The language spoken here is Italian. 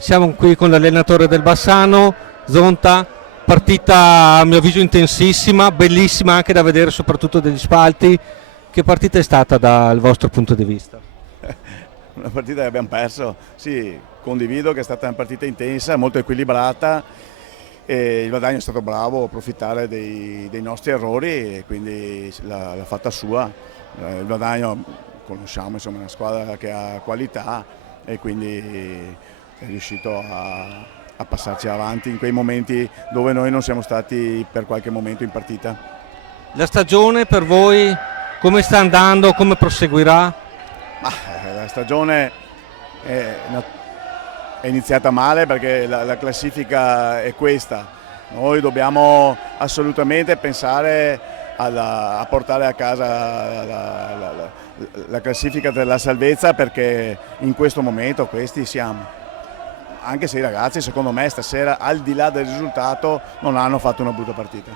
Siamo qui con l'allenatore del Bassano, Zonta, partita a mio avviso intensissima, bellissima anche da vedere soprattutto degli spalti. Che partita è stata dal vostro punto di vista? Una partita che abbiamo perso, sì, condivido che è stata una partita intensa, molto equilibrata e il Vadagno è stato bravo a approfittare dei nostri errori e quindi l'ha fatta sua. Il Vadagno conosciamo, insomma, è una squadra che ha qualità e quindi è riuscito a passarci avanti in quei momenti dove noi non siamo stati per qualche momento in partita. La stagione per voi come sta andando, come proseguirà? La stagione è iniziata male perché la classifica è questa. Noi dobbiamo assolutamente pensare a portare a casa la classifica della salvezza, perché in questo momento questi siamo. Anche se i ragazzi secondo me stasera, al di là del risultato, non hanno fatto una brutta partita.